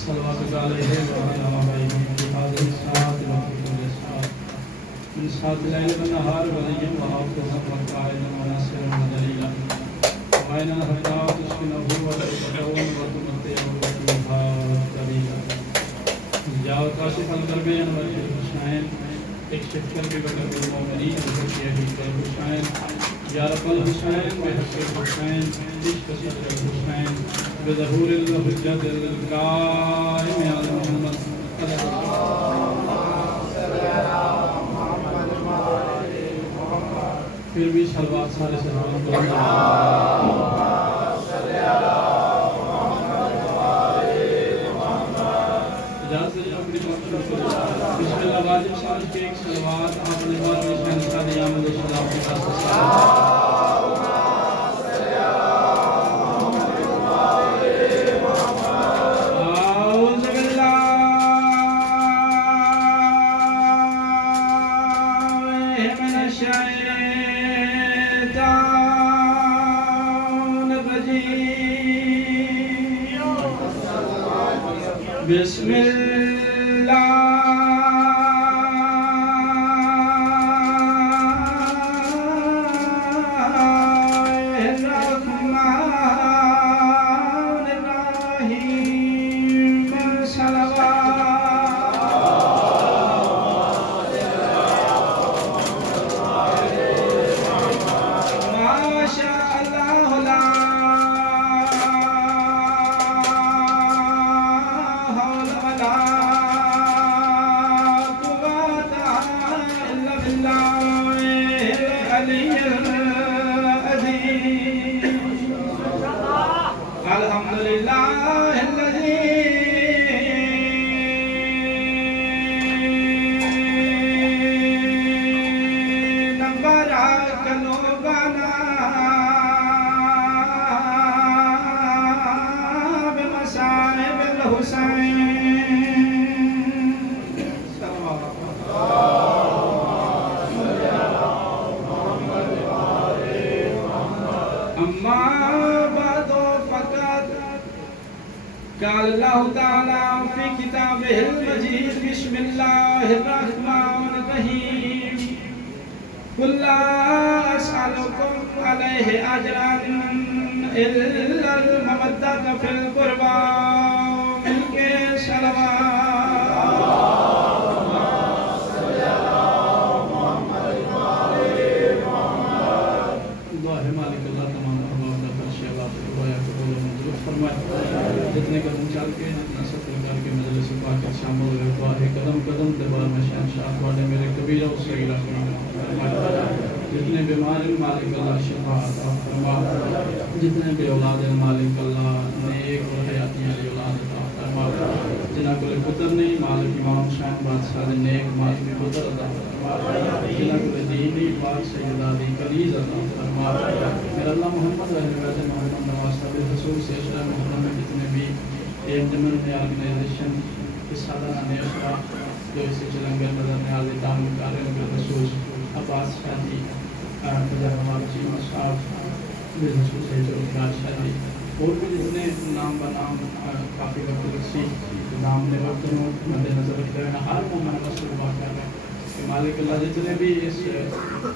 صلوات علیہ وعلى آبائه في هذه الساعات وفي كل ساعة من ساعة الليل والنهار وليا وحافظا وقائدا وناصرا ودليلا وعينا حتى تسكنه وتسكنه وتمتعه فيها قليلا يا كاشف الكربين والحسنين اكشف كربي وكرب المؤمنين بحكيه الحسين يا رب الحسين بحق الحسين اشف صدر الحسين بظهور الحجة القائم على محمد پھر بھی صلوات سارے سے بسم اللہ واجب سامج کے ایک صلوات آپ نے بات میں شہنشاہ دی آمد و سلام کی خاص بسم اللہ الرحمن الرحیم قال اللہ تعالی فی کتابہ المجید بسم اللہ الرحمن الرحیم قل لا اسألکم علیہ اجرا الا المودۃ فی القربى مل کے جتنے قدم چل کے نصف کر کے مجلس پاک کے شامل ہوئے واہ قدم قدم دبار میں شہنشاہ والے میرے کبیرہ و صغیرہ جتنے بیمار مالک اللہ شفا عطا فرما جتنے بے اولاد مالک اللہ نیک و حیاتی علی اولاد عطا فرما جنہاں کو پتر نہیں مالک امام شاہن بادشاہ نیک مالک پتر عطا فرما جنہاں کو دینی پاک سیدہ دی کنیز عطا فرما میرا اللہ محمد اہل بیت محمد نواسہ بالرسول سے اشرا محرم میں جتنے بھی انجمن نے آرگنائزیشن اس سالانہ نیشرا جو اسے چلنگر نظر نیازی تعمل کارے بالرسول عباس شاہدی فجر ہمارا چیمہ صاحب بالرسول سے جو اکراج شاہدی اور بھی جتنے نام بنام کافی وقت رسی نام نے وقت مد نظر رکھ رہے ہیں ہر مومن رسول واقع ہے کہ مالک اللہ جتنے بھی اس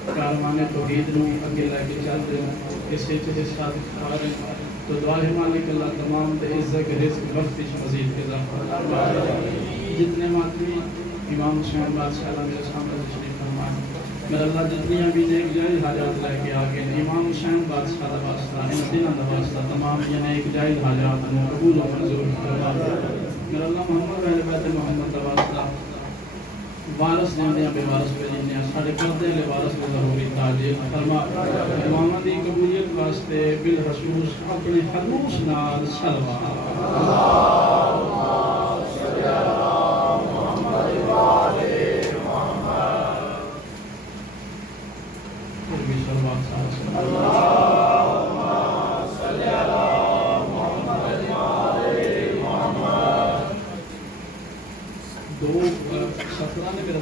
کارمان توحید نو اگے لے کے چل رہے ہیں اس سے حصہ دکھا رہے ہیں تو دعا ہے مالک اللہ تمام عزت رزق وقت مزید اضافہ جتنے ماتمی امام حسین بادشاہ اللہ میرے سامنے تشریف فرمائے میرا اللہ جتنی بھی نیک جائز حاجات لے کے آگے امام حسین بادشاہ دا واسطہ ان دنوں دا واسطہ تمام یہ نیک جائز حاجات کو قبول و منظور فرما میرا اللہ محمد اہل بیت محمد دا واسطہ وارث دیندیاں بے وارث پہ جنیاں ساڑھے پردے لے وارث پہ ضروری تاجر فرما امامہ دی قبولیت واسطے بالخصوص اپنے خلوص نال صلوات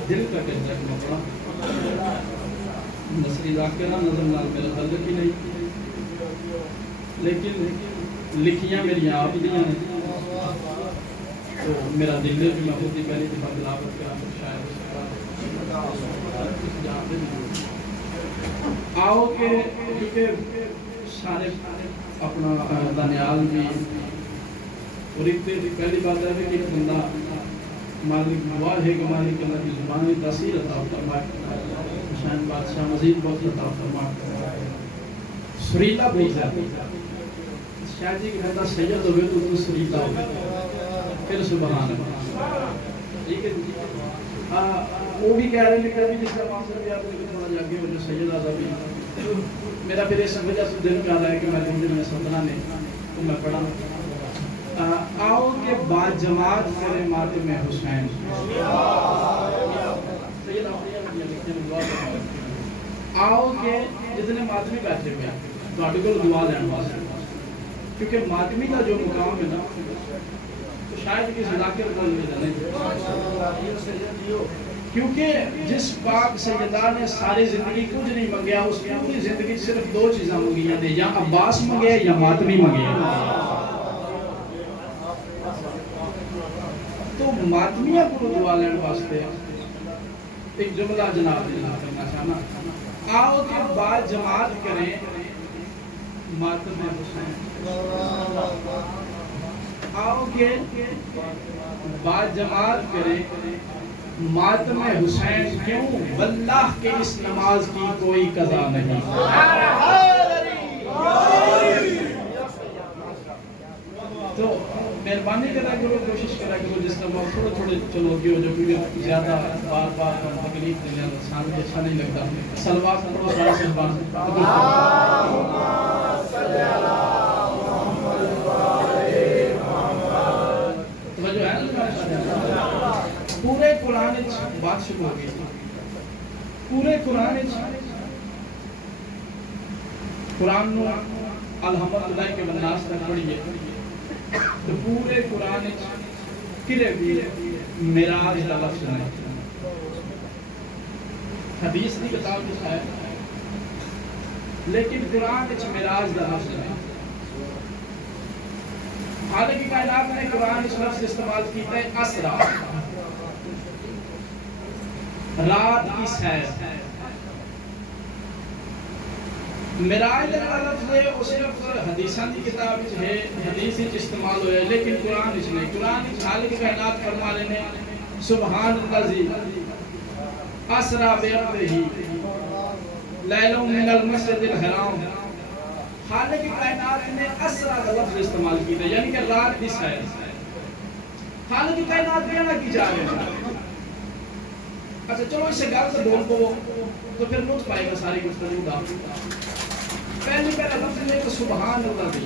دل کا کہتا ہے مقام نصری ذاکرہ نظم لال میرا تعلق ہی نہیں لیکن لکھیاں میری آپ دیاں نے تو میرا دل ہے جو میں خود کی پہلی دفعہ تلاوت کرا تو شاید آؤ کہ کیونکہ سارے اپنا دانیال بھی اور ایک پہلی بات ہے کہ بندہ مالک واحد ہے کہ مالک اللہ کی زبانی تاثیر عطا فرمائے حسین بادشاہ مزید بہت عطا فرمائے سریلا بہت ہے شاید جی کہتا سید ہوئے تو سریلا ہوئے پھر سبحان اللہ ٹھیک ہے وہ بھی کہہ رہے ہیں کہ جس کا مانسر بھی آپ نے تھوڑا جاگے ہو جو سید آزا بھی میرا پھر اس وجہ سے دل میں آ رہا ہے کہ میں دن میں سلطنہ نے تو میں پڑھا آؤ کہ با جماعت کرے ماتم حسین آؤ کہ جتنے ماتمی بیٹھے ہوئے تھوڑے کو دعا لین واسطے کیونکہ ماتمی کا جو مقام ہے نا تو شاید کسی علاقے کو نہیں کیونکہ جس پاک سیدہ نے ساری زندگی کچھ نہیں منگیا اس کی پوری زندگی صرف دو چیزاں منگیاں تھے یا عباس منگے یا ماتمی منگے تو ماتمیہ کو دعا لین واسطے ایک جملہ جناب کرنا چاہنا آؤ کہ با جماعت کریں ماتم حسین آؤ کہ با جماعت کریں ماتم حسین کیوں واللہ کے اس نماز کی کوئی قضا نہیں تو مہربانی کرا کرو کوشش کرا کرو جس کا موقع تھوڑے تھوڑے چلو گے ہو جو کیونکہ زیادہ بار بار تکلیف دینا سامنے اچھا نہیں لگتا سلوات پڑھو سارے سلمان توجہ ہے نا پورے قرآن بات شروع ہو گئی پورے قرآن نو الحمدللہ کے بناس تک پڑھیے تو پورے قرآن کلے بھی معراج کا لفظ ہے حدیث کی کتاب جو ہے لیکن قرآن وچ معراج کا لفظ ہے حالانکہ کائنات نے قرآن اس لفظ استعمال کیتا ہے اسرا رات کی سیر معراج کا لفظ ہے اس لفظ حدیثاں کی کتاب وچ ہے حدیث وچ استعمال ہویا ہے لیکن قرآن وچ نہیں قرآن وچ خالق کائنات فرما رہے نے سبحان الذی اسرا بعبدہ لیلا من المسجد الحرام خالق کائنات نے اسرا کا لفظ استعمال کیا یعنی کہ رات کی سیر خالق کائنات کہنا کی جا رہے ہیں اچھا چلو اس سے گل سے بول کو تو پھر لطف پائے گا ساری گفتگو کا پہلے پہلا لفظ ہے کہ سبحان اللہ دی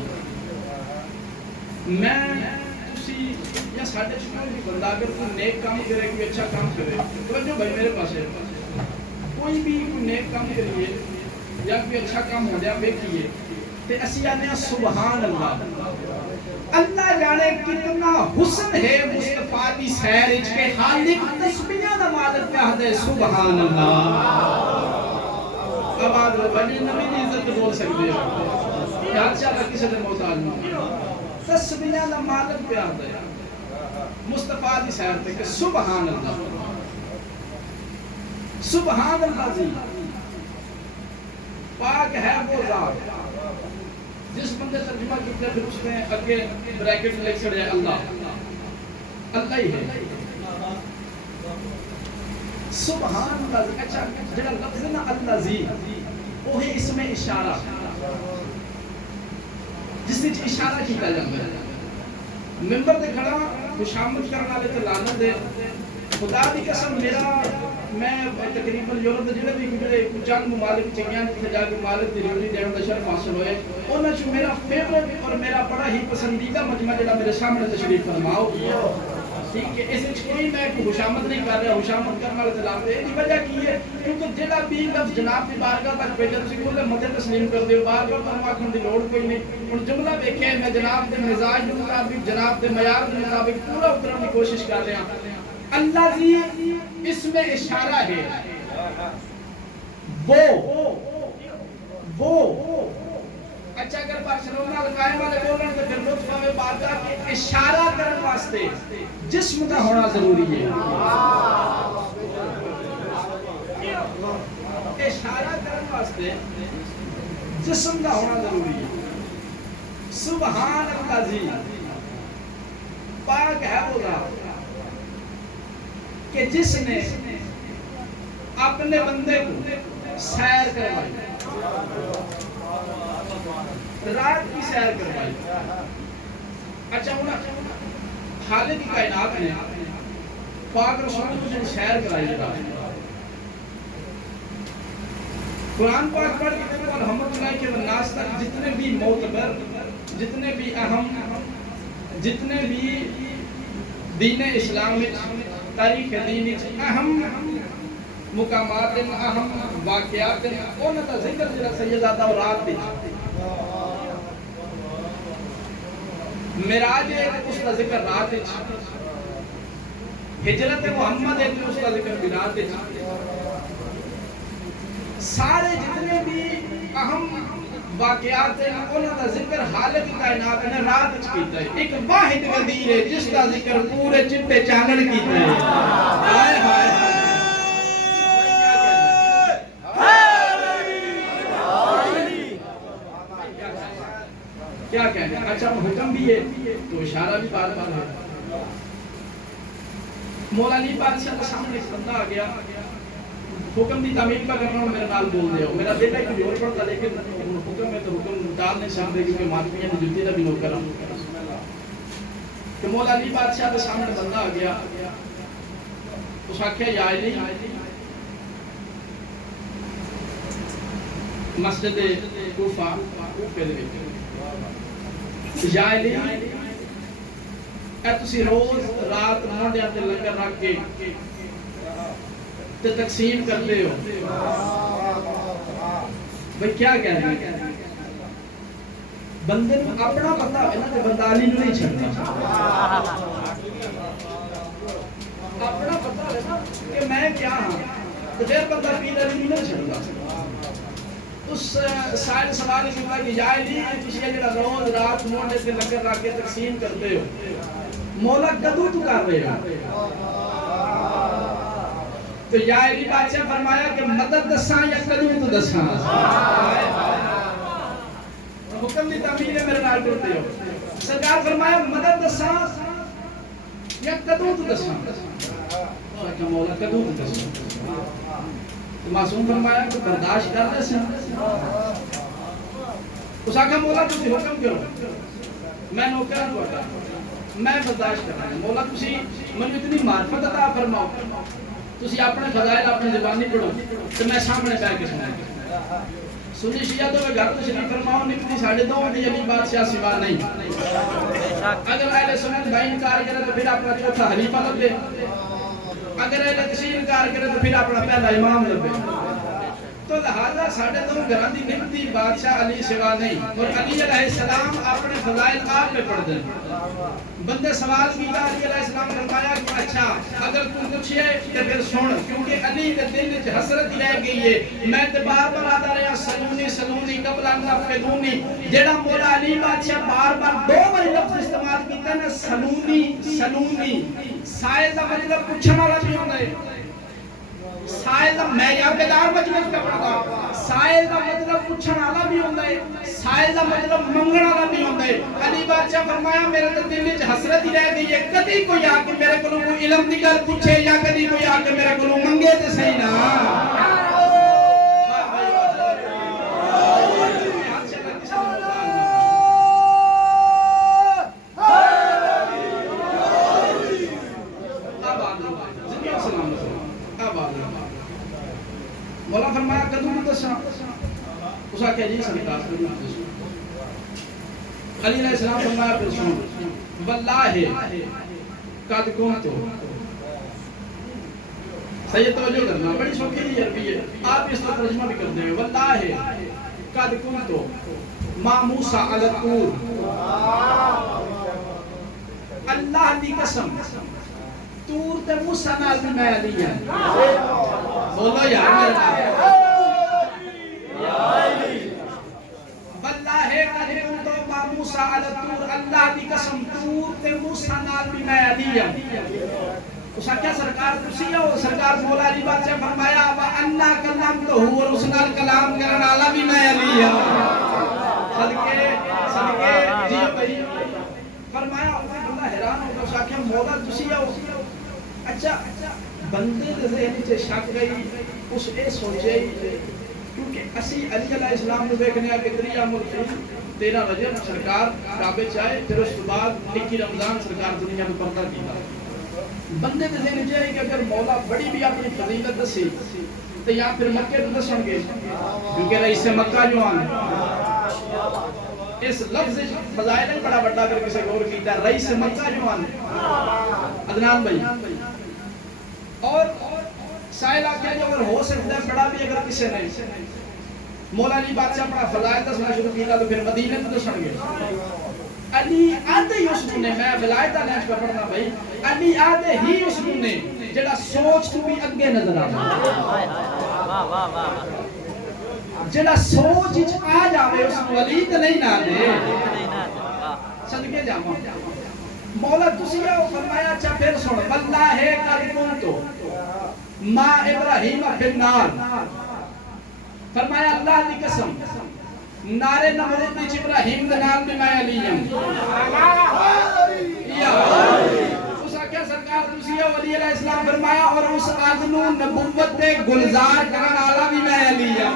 میں تسی یا ساڈے چوں بھی بندہ اگر کوئی نیک کام کرے کوئی اچھا کام کرے توجہ بھائی میرے پاس ہے کوئی بھی کوئی نیک کام کریے یا کوئی اچھا کام ہو جائے دیکھیے تے اسی آنے سبحان اللہ اللہ جانے کتنا حسن ہے مصطفیٰ کی سیر اچ کے خالق تسبیحاں دا مالک کہہ دے سبحان اللہ اب آدھو بنی نبی دی عزت بول سکتے ہیں خیال چاہتا کسی دے محتاج نہ تسبیحاں دا مالک کہہ دے مصطفیٰ کی سیر تے کہ سبحان اللہ سبحان اللہ جی پاک ہے وہ ذات جس بندے ترجمہ کیا پھر اس میں اگے بریکٹ لکھ چھڑے اللہ اللہ ہی ہے سبحان اللہ اچھا جڑا لفظ نا اللہ زی وہ ہے اس میں اشارہ جس وچ اشارہ کیتا جاندا ہے ممبر تے کھڑا خوشامد کرن والے تے لعنت دے خدا دی قسم میرا میں تقریباً یورپ دے جڑے بھی چند ممالک چنگیاں جتھے جا کے مالک دی ڈیوٹی دین دا شرف حاصل ہوئے انہاں چ میرا فیورٹ اور میرا بڑا ہی پسندیدہ مجمع جڑا میرے سامنے تشریف فرماؤ ٹھیک ہے اس وچ کوئی میں خوشامد نہیں کر رہا خوشامد کرن والے خلاف ہے دی وجہ کی ہے کیونکہ جڑا بھی لفظ جناب دی بارگاہ تک بھیجن سی کول مدد تسلیم کر دیو بار بار فرما کھن دی لوڑ کوئی نہیں ہن جملہ دیکھے میں جناب دے مزاج دے مطابق جناب دے معیار دے مطابق پورا اترن دی کوشش کر رہا ہوں اللہ جی اس میں اشارہ ہے وہ اچھا اگر بارسلونا القائم والے بولن تو پھر لطف میں بارگاہ کے اشارہ کرنے واسطے جسم کا ہونا ضروری ہے. اشارہ کرنے واسطے جسم کا ہونا ضروری ہے. سبحان اللہ جی پاک ہے وہ ذات کہ جس نے اپنے بندے کو سیر کروائی, رات کی سیر کروائی. اچھا خالق کی کائنات نے پاک رسول کو سیر کرائی رات. قرآن پاک پڑھ کے الحمد للہ کے والناس تک جتنے بھی معتبر, جتنے بھی اہم, جتنے بھی دین اسلام میں تاریخ دین اہم مقامات, اہم واقعات انہاں دا ذکر جڑا سیداتہ اور رات دی معراج ہے اس کا ذکر رات ہے, ہجرت محمد ہے اس کا ذکر بھی رات ہے. سارے جتنے بھی اہم واقعات ہیں انہاں دا ذکر حالت کائنات نے رات وچ کیتا ہے. ایک واحد غدیر ہے جس کا ذکر پورے چٹے چانن کیتا ہے. ہائے ہائے کیا کہنے. اچھا حکم بھی ہے تو اشارہ بھی بار بار ہے. مولا علی بادشاہ کے سامنے ایک بندہ آ گیا, حکم دی تعمیل کا کرنا ہوں, میرے نال بول دے ہو. میرا بیٹا کوئی اور پڑھتا لیکن حکم ہے تو حکم ڈال نہیں سکتے کیونکہ مالکیاں نے جلدی نہ بھی نوکر ہوں. کہ مولا علی بادشاہ کے سامنے بندہ آ گیا, اس آکھیا یا علی مسجد کوفہ کوفے دے وچ یا علی اے تسی روز رات منڈیاں تے لنگر رکھ کے تے تقسیم کرتے ہو, بھئی کیا کہہ رہے ہیں. بندے کو اپنا پتہ ہے نا کہ بندہ علی نو نہیں چھڑنا. اپنا پتہ ہے نا کہ میں کیا ہوں تو پھر بندہ پیر علی نہیں چھڑنا. اس سائل سوال کیتا کہ یا علی تسی جڑا روز رات منڈے تے لنگر رکھ کے تقسیم کرتے ہو مولا کدو تو کر رہے ہو. تو یا علی بادشاہ فرمایا کہ مدد دساں یا کدو تو دساں. حکم دی تعمیل ہے میرے نال کرتے ہو. سرکار فرمایا مدد دساں یا کدو تو دساں. کہ مولا کدو تو دساں. تو معصوم فرمایا کہ برداشت کر دے سن. اس آکھا مولا تسی حکم کرو, میں نوکر ہوں تہاڈا, میں برداشت کرنا. مولا تسی مجھے اتنی معرفت عطا فرماؤ, تسی اپنے فضائل اپنی زبانی پڑھو تو میں سامنے بیٹھ کے سناؤں. سنی شیعہ تو میں گھر تو شریف فرماؤں نکلی ساڑھے دو دی علی بادشاہ سوا نہیں. اگر اہل سنت بھائی انکار کرے تو پھر اپنا چوتھا حلیفہ لگے, اگر اہل تشیع انکار کرے تو پھر اپنا پہلا امام لگے. تو لہذا ساڑھے دو گھران دی نکتی بادشاہ علی سوا نہیں. اور علی علیہ السلام اپنے فضائل آپ پہ پڑھ دیں. بندے سوال کیتا, علی علیہ السلام فرمایا کہ اچھا اگر تم پوچھئے تو پھر سن, کیونکہ علی کے دل وچ حسرت رہ گئی ہے. میں تے بار بار آتا رہا سلونی سلونی قبل ان تفقدونی. جیڑا مولا علی بادشاہ بار بار دو بار لفظ استعمال کیتا نا سلونی سلونی. سائل دا مطلب پوچھنے والا بھی ہوندا ہے, سائل دا میں یا بیدار مجلس کا پڑھتا, سائل دا مطلب پوچھنے والا بھی ہوندا ہے, سائل دا مطلب منگن والا بھی ہوندا ہے. علی بادشاہ فرمایا میرے دل وچ حسرت ہی رہ گئی ہے, کدی کوئی آ کے میرے کولوں کوئی علم دی گل پوچھے یا کدی کوئی آ کے میرے کولوں منگے تے صحیح نا. مولا فرمایا کدو تو دساں. اس آکھیا جی سرکار کدو تو دساں. علی علیہ السلام فرمایا پھر سن واللہ قد کنت. سید توجہ کرنا, بڑی سوکھی دی عربی ہے, آپ اس کا ترجمہ بھی کرتے ہیں. واللہ قد کنت مع موسیٰ علی الطور. اللہ دی قسم طور تے موسیٰ نال بھی میں علی ہیں. بولو یار میرے نال. واللہ موسیٰ علی الطور اللہ دی قسم طور تے موسیٰ نال بھی میں علی ہوں اس کیا سرکار تسی ہو سرکار مولا علی بادشاہ فرمایا وَأَنَّا كَلَّمْتُهُ اور اس نال کلام کرن والا بھی میں علی ہوں صدقے جی بھائی فرمایا اللہ حیران ہو گیا کہ مولا تسی ہو اچھا بندے دے ذہن وچ شک گئی اس اے سوچے کیونکہ اسی علی علیہ السلام نو ویکھنے کہ دریا ملک 13 رجب سرکار کعبے چائے پھر اس کے بعد 21 رمضان سرکار دنیا میں پردہ کیتا بندے دے ذہن وچ کہ اگر مولا بڑی بھی اپنی فضیلت دسی تو یا پھر مکے تو دسن گے کیونکہ رئیس مکہ جو آنے اس لفظ فضائل ہے بڑا بڑا کر کسی غور کیتا ہے رئیس مکہ جو آنے عدنان بھائی اور سائلہ کیا جو اگر ہو سکتا ہے بڑا بھی اگر کسی نے مولا علی بادشاہ اپنا فضائل دسنا شروع کیتا تو پھر مدینہ تو دسن گے علی آدھے ہی اس نے میں ولایتہ نیچ کا پڑھنا بھائی علی آدھے ہی اس نے جڑا سوچ تو بھی اگے نظر آ جڑا سوچ آ جاوے اس ولی تے نہیں نہ دے صدقے جاواں مولا تسی فرمایا اچھا پھر سن واللہ قد کنتو ما ابراہیم فی النار فرمایا اللہ دی قسم نارے نمرود وچ ابراہیم دے نال بھی میں علی ہوں اس کیا سرکار تسی علی علیہ السلام فرمایا اور اس آدنو نبوت دے گلزار کرن والا بھی میں علی ہوں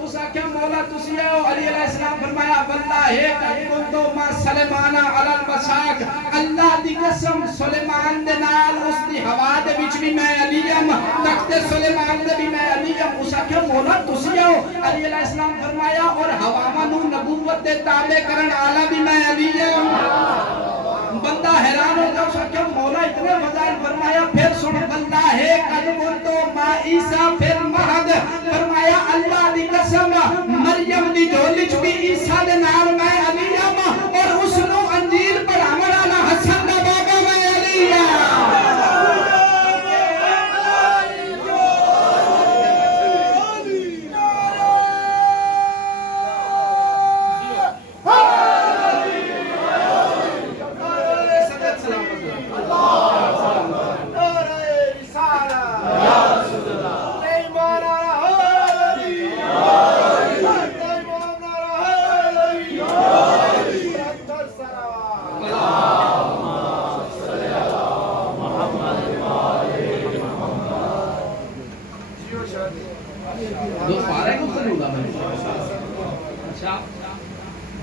اس کیا مولا تسی علی علیہ السلام فرمایا واللہ قد کنتو ما سلیمان علی البشاک اللہ دی قسم سلیمان دے نال اس دی ہوا دے وچ بھی میں علی ہوں تخت سلیمان دے بھی میں علی ہوں اس کیا مولا تسی علی علیہ السلام فرمایا اور ہواواں نو نبوت دے تابع کرن والا بھی میں علی ہوں بندہ حیران ہو گیا اس کیا مولا اتنے فضائل فرمایا پھر سن واللہ قد کنتو ما عیسیٰ پھر مہد فرمایا اللہ دی قسم مریم دی جھولی چ بھی عیسیٰ دے نال میں علی ہوں اور اس نو انجیل پڑھاون والا حسن دا بابا میں علی ہوں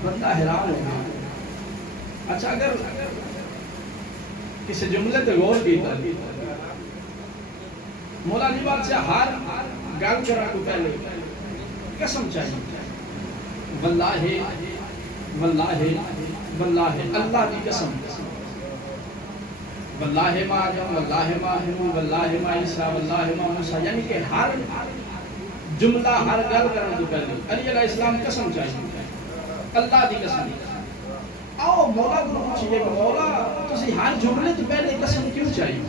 بندہ حیران ہو گیا اچھا اگر کسی جملے تے غور کیتا مولا علی بادشاہ ہر گل کرا کو پہلے قسم چاہیے واللہ واللہ واللہ اللہ کی قسم واللہ ما آدم واللہ ما ہوں واللہ ما عیسیٰ واللہ ما موسیٰ یعنی کہ ہر جملہ ہر گل کرنے تو پہلے علی علیہ السلام قسم چاہیے اللہ دی قسم آؤ مولا کو پوچھئے کہ مولا تسی ہر جملے تو پہلے قسم کیوں چاہیے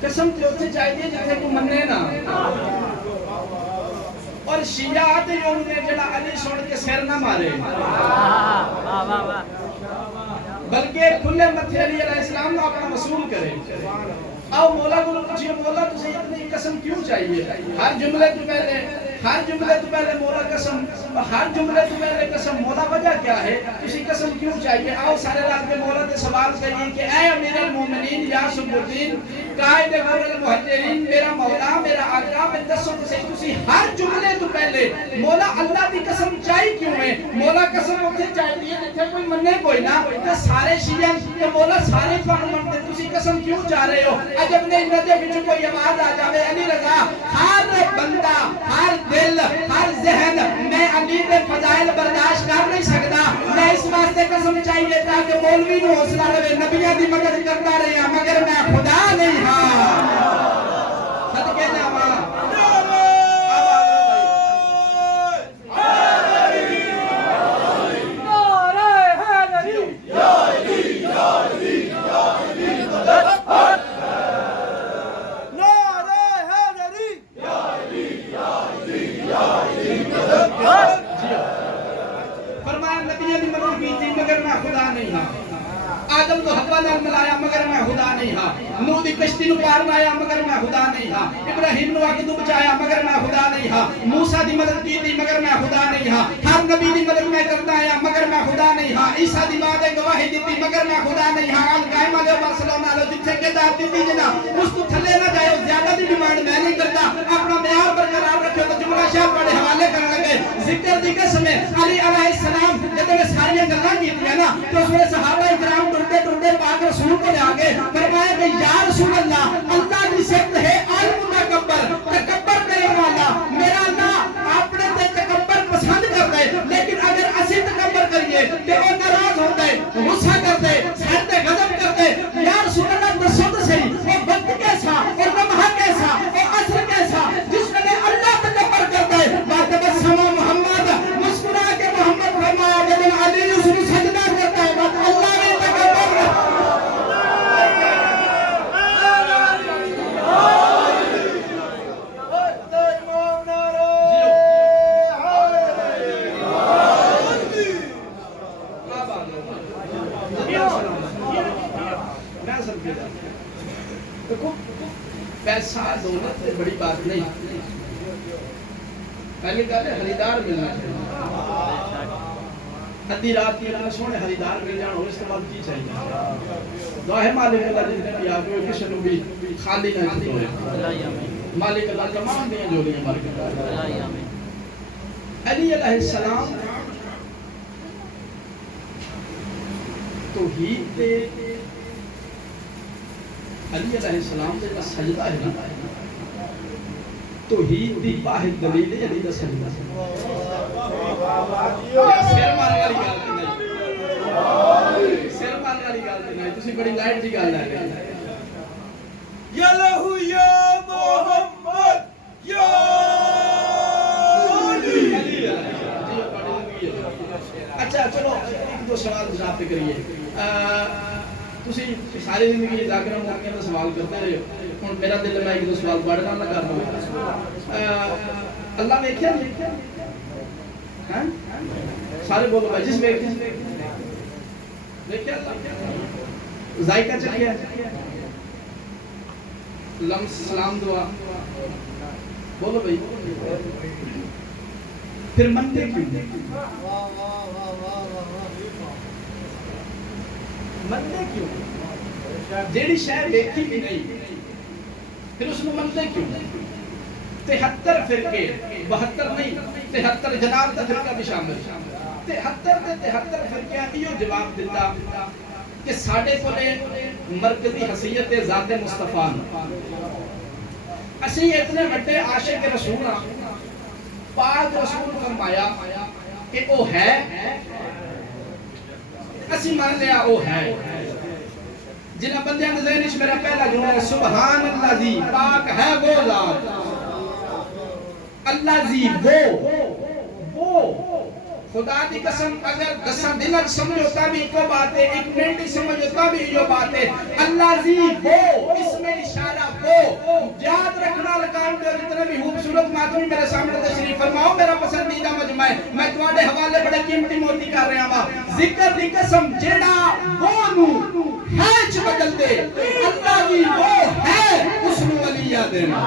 قسم تے ہوتے چاہیے جتے کو مننے نا اور شیعات یوں نے جڑا علی سن کے سر نہ مارے بلکہ کھلے متھے علی علیہ السلام کو اپنا وصول کرے آؤ مولا کو پوچھئے مولا تسی اتنی قسم کیوں چاہیے ہر جملے تو پہلے مولا قسم ہر جملے تو پہلے قسم مولا وجہ کیا ہے کسی قسم کیوں چاہیے آؤ سارے رات کے مولا سے سوال کریے کہ اے امیر المومنین یا سب الدین قائد غور المہجرین میرا مولا میرا آقا میں دسو تو صحیح تسی ہر جملے تو پہلے مولا اللہ دی قسم چاہی کیوں ہے مولا قسم ہوتے چاہیے جتنے کوئی مننے کوئی نہ کہ سارے شیعہ کہ مولا سارے فان منتے تسی قسم کیوں چاہ رہے ہو عجب نے اندر دے کوئی آواز آ جاوے علی رضا ہر بندہ ہر دل ہر ذہن میں علی دے فضائل برداشت کر نہیں سکتا میں اس واسطے قسم چاہیے تاکہ مولوی نو حوصلہ رہے نبیوں دی مدد کرتا رہے مگر میں خدا نہیں ہاں صدقے جاواں مگر میں خدا نہیں ہاں آدم کو حوا نال ملایا مگر میں خدا نہیں ہاں نوح دی کشتی نو پار لایا مگر میں خدا نہیں ہاں ابراہیم نو اگ تو بچایا مگر میں خدا نہیں ہاں موسیٰ دی مدد کیتی مگر میں خدا نہیں ہاں ہر نبی دی مدد میں کرتا آیا مگر میں خدا نہیں ہاں عیسیٰ دی بات گواہی دیتی مگر میں خدا نہیں ہاں القائمہ دے بارسلونا لو جتھے کے دار دیتی جنا اس تو تھلے نہ جائے زیادہ دی ڈیمانڈ میں نہیں کرتا اپنا معیار برقرار رکھو تو جملہ شاہ پڑھے حوالے کرنے لگے ذکر دی قسم ہے علی علیہ السلام جب نے ساری گلاں کیتیاں نا تو اس میں صحابہ کرام ڈرتے ڈرتے پاک رسول کو لے آگے فرمایا کہ یا رسول اللہ اللہ کی صفت ہے المتکبر تکبر کرنے والا میرا اللہ اپنے تے تکبر پسند کرتا ہے لیکن اگر اسی تکبر کریے تے وہ ناراض ہوتا ہے غصہ کرتے سر تے غضب کرتے یا رسول اللہ دسو تو صحیح وہ وقت کیسا اور لمحہ کیسا اور عصر کیسا جس میں اللہ تکبر کرتا ہے وَتَبَسَّمَ محمد مسکرا کے محمد فرمایا جب علی اس کو سجدہ کرتا ہے بات اللہ نے تکبر پیسہ دولت سے بڑی بات نہیں پہلی گل ہے خریدار ملنا چاہیے ادھی رات کی اپنے سونے خریدار مل جان اور اس کے بعد کی چاہیے دعا ہے مالک اللہ جتنے بھی آگے ہوئے کسی نے بھی خالی نہ ہوئے مالک اللہ تمام دیا جو لئے مالک اللہ علی علیہ السلام توحید دے علی علیہ السلام دے کا سجدہ ہے نا توحید دی واحد دلیل ہے علی دا سجدہ سیر مارنے والی گل تے نہیں سیر مارنے والی گل تے نہیں تسی بڑی لائٹ دی گل ہے یا لہو یا محمد یا علی اچھا چلو ایک دو سوال جناب پہ کریے تسی ساری زندگی ذاکرہ موقع کا سوال کرتے رہے ہوں میرا دل میں ایک دو سوال بڑھنا نہ کرنا اللہ میں کیا نہیں سارے بولو بھائی جس میں دیکھیں اللہ ذائقہ چکیا لمس سلام دعا بولو بھائی پھر مندے کیوں مندے کیوں جیڑی شہر دیکھی بھی نہیں پھر اس میں مندے کیوں 73 فرقے 72 نہیں 73 جناب دا فرقہ بھی شامل 73 فرقیاں یہ جواب دیتا کہ ساڑھے کولے مرکزی حیثیت ذات مصطفیٰ اسی اتنے بڑے عاشق رسول پاک رسول فرمایا کہ وہ ہے اسی مان لیا وہ ہے جنہ بندیاں نے ذہن میرا پہلا جملہ ہے سبحان اللہ زی پاک ہے وہ ذات اللہ زی وہ خدا دی قسم اگر دسن دن سمجھوتا بھی ایک بات ہے ایک منٹ سمجھوتا بھی یہ بات ہے اللہ زی وہ اس میں اشارہ وہ یاد رکھنا لکان دے جتنے بھی خوبصورت ماتمی میرے سامنے تشریف فرماؤ میرا پسندیدہ مجمع ہے میں تمہارے حوالے بڑے قیمتی موتی کر رہا ہوں ذکر دی قسم جیڑا وہ نو ہے چ بدل دے اللہ زی وہ ہے اس نو ولی یاد دینا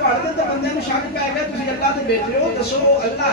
ਤੁਹਾਡੇ ਤੇ ਬੰਦੇ ਨੂੰ ਸ਼ੱਕ ਪੈ ਗਿਆ ਤੁਸੀਂ ਅੱਲਾਹ ਦੇ ਬੇਟੇ ਹੋ ਦੱਸੋ ਅੱਲਾਹ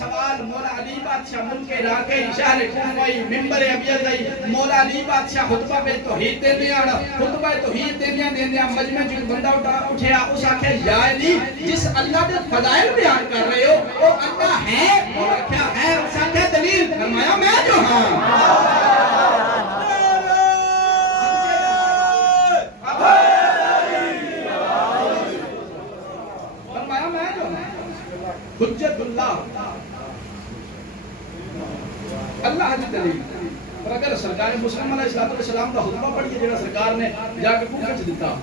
سوال مولا علی بادشاہ ملک عراق شہر کوفہ منبر ابیض گئی مولا علی بادشاہ خطبہ پہ توحید دینے آنا خطبہ توحید دینے مجمع جو بندہ اٹھیا اس آکھے یا علی جس اللہ کے فضائل بیان کر رہے ہو وہ اللہ ہے مولا کیا ہے اس آکھے دلیل فرمایا میں جو ہاں حجت اللہ اللہ کی دلیل اور اگر سرکار مسلم علیہ السلام کا خطبہ پڑھیے جڑا سرکار نے جا کے کوفہ وچ دیتا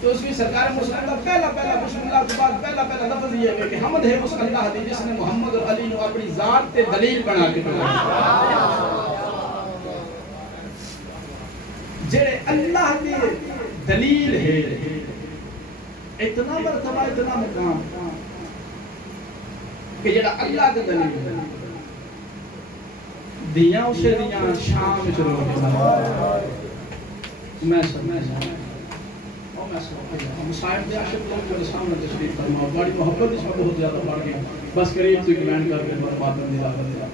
تو اس میں سرکار مسلم کا پہلا بسم اللہ کے بعد پہلا لفظ یہ ہے کہ حمد ہے اس اللہ دی جس نے محمد اور علی کو اپنی ذات تے دلیل بنا کے بنایا جڑے اللہ دی دلیل ہے اتنا مرتبہ اتنا مقام کہ جڑا اللہ کا دلیل ہے دیاں اسے دیاں شام وچ رو کے میں مصائب دے عاشق لوگ جو سامنے تشریف فرماؤ بڑی محبت اس میں بہت زیادہ بڑھ گئی بس قریب تو کمنٹ کر کے بات نہیں لا کر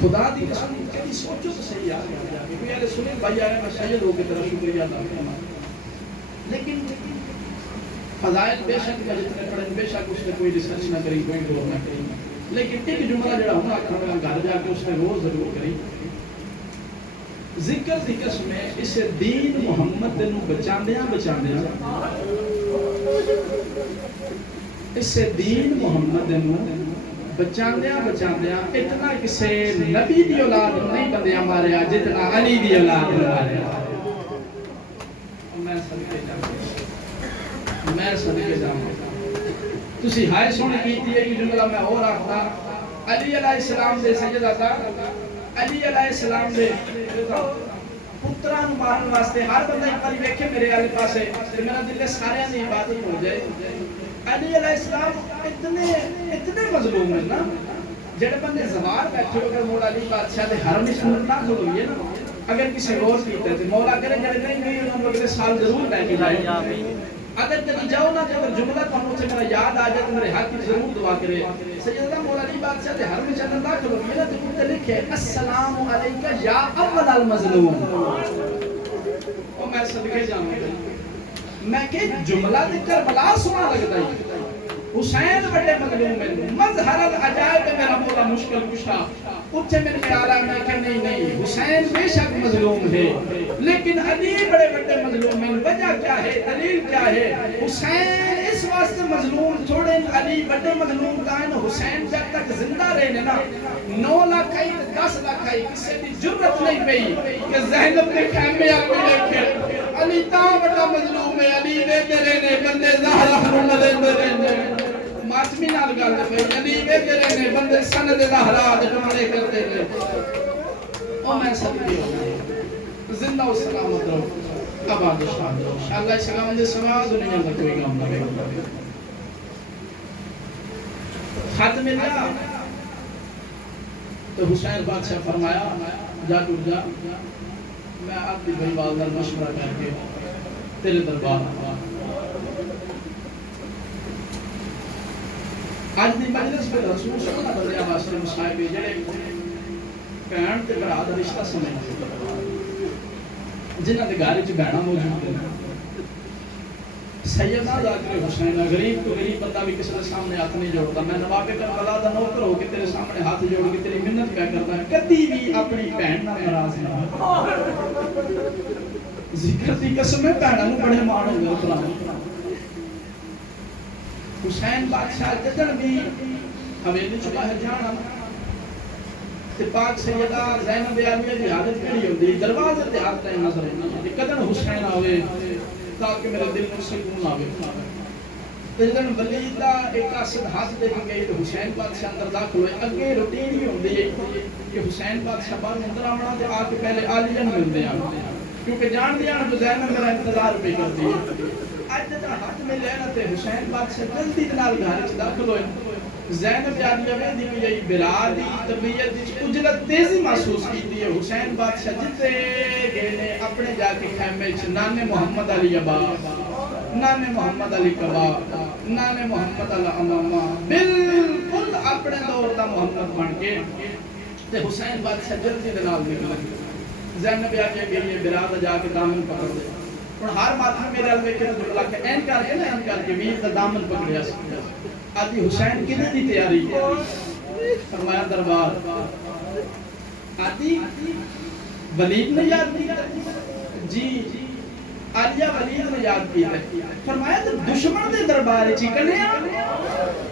خدا دی قسم کبھی سوچو تو صحیح آ گیا کوئی اہل سنت بھائی آئے میں سید ہو کے طرح شکریہ ادا کرنا لیکن فضائل بے شک کا جتنے پڑھیں بے شک اس نے کوئی ریسرچ نہ کری کوئی غور نہ کری لیکن ایک جملہ جڑا ہونا کھڑا گھر جا کے اس نے روز ضرور کری ذکر دی قسم میں اس دین محمد نو بچاندیاں اس دین محمد نو بچاندیاں اتنا کسے نبی دی اولاد نہیں بندیاں ماریا جتنا علی دی اولاد ماریا میں صدقے جاؤں تسی ہائے سونے کیتی ہے کہ جملہ میں اور آختا علی علیہ السلام دے سجدہ تھا علی علیہ السلام دے پتران مارن واسطے ہر بندہ ایک باری ویکھے میرے آلے پاسے کہ میرا دل سارے نے عبادت ہو جائے علی علیہ السلام اتنے مظلوم ہیں نا جڑے بندے زوار بیٹھے اگر مولا علی بادشاہ دے حرم میں سنت نہ کھلوئیے نا اگر کسی غور کیتے تھے مولا کرے جڑے نہیں گئی انہوں نے اگلے سال ضرور لے کے جائے اگر کبھی جاؤ نا کہ اگر جملہ تمہیں سے میرا یاد آ جائے تو میرے حق کی ضرور دعا کرے سیدنا مولا علی بادشاہ دے حرم میں چندر داخل ہوئی نا تو انہوں نے لکھے السلام علیکہ یا اول المظلوم اور میں صدقے جاؤں میں کہ جملہ دے کربلا سنا لگتا ہے حسین بڑے مظلوم ہیں مظہر العجائب میرا مولا مشکل کشا اچھے میرے خیال ہے میں کہ نہیں حسین بے شک مظلوم ہے لیکن علی بڑے بڑے مظلوم ہیں وجہ کیا ہے دلیل کیا ہے حسین اس واسطے مظلوم تھوڑے علی بڑے مظلوم کا ہے حسین جب تک زندہ رہنے نا 9 لاکھ آئی 10 لاکھ آئی کسی بھی جرت نہیں پئی کہ زینب نے خیمے اپنے لکھے علی تاں بڑا مظلوم ہے علی نے میرے نے بندے زہرہ نے میرے ماتمی نال گل پئی علی نے میرے نے بندے سند زہرا دے ٹکڑے کرتے نے او میں سب کی زندہ و سلامت رہو آباد شاد رہو انشاءاللہ اس کام دے سوا دنیا میں کوئی کام نہ رہے ختم اللہ تو حسین بادشاہ فرمایا جا ٹوٹ جا میں اپنی بھائی والدہ مشورہ کر کے تیرے دربار آج دی مجلس میں رسول صلی اللہ علیہ وسلم صاحب جڑے بہن تے بھرا دا رشتہ سمجھتے جنہاں دے گھر وچ بہناں موجود ہیں سیدنا ذاکر حسین غریب تو غریب بندہ بھی کسی کے سامنے ہاتھ نہیں جوڑتا میں نواب کربلا دا نوکر ہو کے تیرے سامنے ہاتھ جوڑ کے تیری منت کیا کرتا ہے کبھی بھی اپنی بہن نہ ناراض نہ ذکر دی قسم ہے بہنوں بڑے مان ہو گئے فلاں حسین بادشاہ جدن بھی حویلی چ باہر جانا تے پاک سیدہ زینب عالیہ دی حالت کیڑی ہوندی دروازے تے ہاتھ تے نظر نہیں کدن حسین آوے تاکہ میرے دل میں سکون آوے جدن ولید دا ایک اسد ہاتھ دے کے گئی تو حسین بادشاہ اندر داخل ہوئے اگے روٹین ہی ہوندی ہے کہ حسین بادشاہ باہر اندر آونا تے آ کے پہلے عالیہ نوں ملدے ہیں کیونکہ جان دیا جو زینب میرا انتظار پہ کرتی ہے آج جدن ہاتھ میں لینا تے حسین بادشاہ جلدی نال گھر وچ داخل ہوئے زینب عالیہ ویندی بھی یہی برا دی طبیعت وچ اجلت تیزی محسوس کیتی ہے حسین بادشاہ جتے گئے نے اپنے جا کے خیمے وچ نانے محمد علی عباس نانے محمد علی کباب نانے محمد علی امامہ بالکل اپنے دور دا محمد بن کے تے حسین بادشاہ جلدی دے نال نکل زینب آ کے گئی ہے براد جا کے دامن پکڑ دے ہن ہر ماتھا میرے ال ویکھ کے جملہ کہ این کر کے ویر دا دامن پکڑیا سی آدھی حسین کدے دی تیاری فرمایا دربار آدھی ولید نے یاد کیا جی عالیہ ولید نے یاد کیا فرمایا تو دشمن دے دربار چ کنے